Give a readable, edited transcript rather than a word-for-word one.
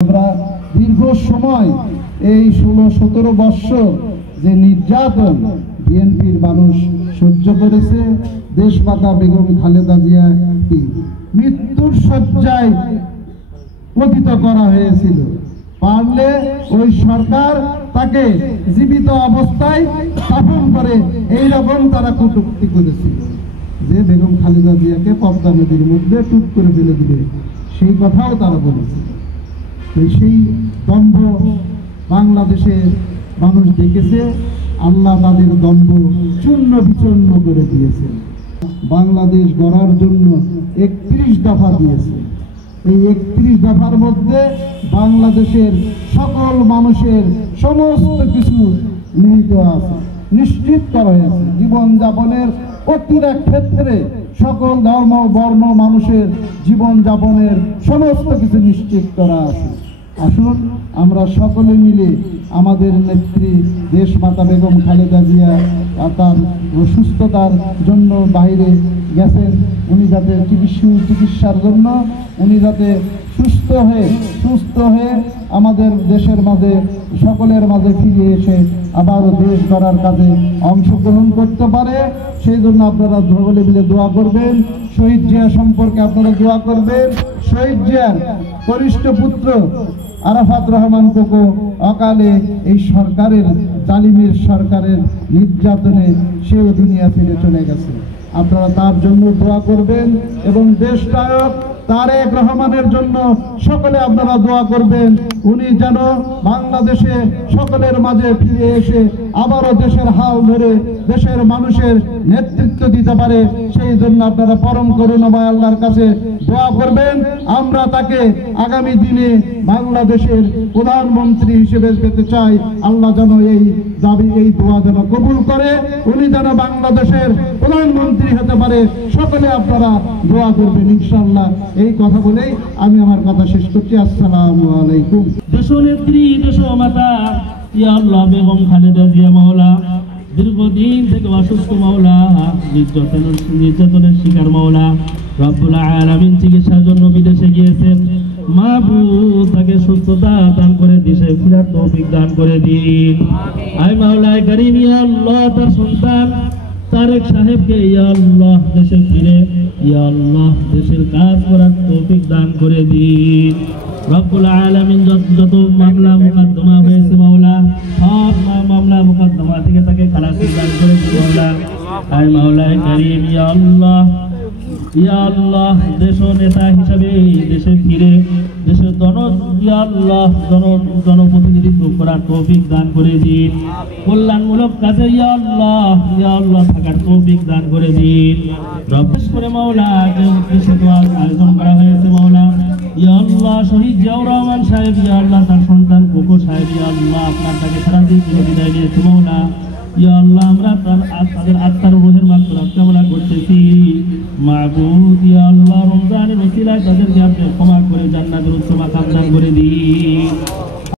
আমরা দীর্ঘ সময় এই 16-17 বছর যে নির্যাতন বিএনপির মানুষ সহ্য করেছে, দেশমাতা বেগম খালেদা জিয়াকে মৃত্যুর শয্যায় পতিত করা হয়েছিল। পারলে ওই সরকার তাকে জীবিত অবস্থায় স্থাপন করে এইরকম তারা কটূক্তি করেছিল যে বেগম খালেদা জিয়াকে পদ্মা নদীর মধ্যে টুক করে ফেলে দিবে, সেই কথাও তারা বলেছে। সেই দম্ভ বাংলাদেশের মানুষ দেখেছে, আল্লাহ তাদের দম্ভ চূর্ণ বিচূর্ণ করে দিয়েছে। বাংলাদেশ গড়ার জন্য 31 দফা দিয়েছে। এই 31 দফার মধ্যে বাংলাদেশের সকল মানুষের সমস্ত কিছু নিহিত আছে, নিশ্চিত করা হয়েছে। জীবনযাপনের প্রতিটা ক্ষেত্রে সকল ধর্ম বর্ণ মানুষের জীবনযাপনের সমস্ত কিছু নিশ্চিত করা আছে। আসুন আমরা সকলে মিলে আমাদের নেত্রী দেশমাতা বেগম খালেদা জিয়া তার সুস্থতার জন্য বাইরে গেছেন, উনি যাতে চিকিৎসার জন্য উনি যাতে সুস্থ হয়ে আমাদের দেশের মাঝে সকলের মাঝে ফিরে এসে আবার দেশ গড়ার কাজে অংশগ্রহণ করতে পারে, সেই জন্য আপনারা সকলে মিলে দোয়া করবেন। শহীদ জিয়া সম্পর্কে আপনারা দোয়া করবেন। শহীদ জিয়ার কনিষ্ঠ পুত্র আরাফাত রহমান কোকো অকালে এই সরকারের জালিমের সরকারের নির্যাতনে সেও দুনিয়া ছেড়ে চলে গেছে। আপনারা তার জন্য দোয়া করবেন এবং দেশ নায়ক তারেক রহমানের জন্য সকলে আপনারা দোয়া করবেন। উনি যেন বাংলাদেশে সকলের মাঝে ফিরে এসে আবারও দেশের হাল ধরে দেশের মানুষের নেতৃত্ব দিতে পারে, সেই জন্য আপনারা পরম করুণাময় আল্লাহর কাছে দোয়া করবেন। আমরা তাকে আগামী দিনে বাংলাদেশের প্রধানমন্ত্রী হিসেবে পেতে চাই। আল্লাহ যেন এই দাবি এই দোয়া যেন কবুল করে, উনি যেন বাংলাদেশের প্রধানমন্ত্রী হতে পারে, সকলে আপনারা দোয়া করবেন ইনশাআল্লাহ। এই কথা বলেই আমি আমার কথা শেষ করছি। আসসালামু আলাইকুম। দেশনেত্রী দেশমাতা ইয়া আল্লাহ বেগম খালেদা জিয়া মাওলা, দীর্ঘদিন থেকে অসুস্থ মাওলা, নির্যাতনের শিকার মাওলা, রব্বুল আলামিন চিকিৎসার জন্য বিদেশে গিয়েছেন। মাহবুব তাকে সুস্থতা দান করে দেশে ফেরার তৌফিক দান করে দিন। আয় মাওলা কারীম ইয়া আল্লাহ তার সন্তান তারেক সাহেবকে ইয়া আল্লাহ দেশে ফিরে ইয়া আল্লাহ দেশের কাজ করার তৌফিক দান করে দিন। রব্বুল আলামিন যত মামলা মুকদ্দমা হয়েছে মাওলা, সব মামলা মুকদ্দমা থেকে তাকে খালাস দান করে দিন মাওলা। আয় মাওলা কারীম ইয়া আল্লাহ দেশ নেতা হিসাবে দেশে ফিরে দেশের জনপ্রতিনিধিত্ব করার তৌফিক দান করে দিন। কল্যাণমূলক কাজে ইয়া আল্লাহ থাকার তৌফিক দান করে দিন। বিশেষ করে মাওলা যে উদ্দেশ্যে দোয়ার আয়োজন করা হয়েছে মাওলা, ইয়া আল্লাহ শহীদ জিয়াউর রহমান সাহেব ইয়া আল্লাহ তার সন্তান কোকো সাহেব ইয়া আল্লাহ আপনার তাকে সারা দিন বিদায় দিয়েছে মাওলা। ইয়া আল্লাহ আমরা তাদের আত্মার রূহের মাগফিরাত কামনা করতেছি। মাবুদ ইয়া আল্লাহ রমজানের ওসিলায় তাদেরকে আপনি ক্ষমা করে জান্নাতের উচ্চ মাকাম দান করে দিন।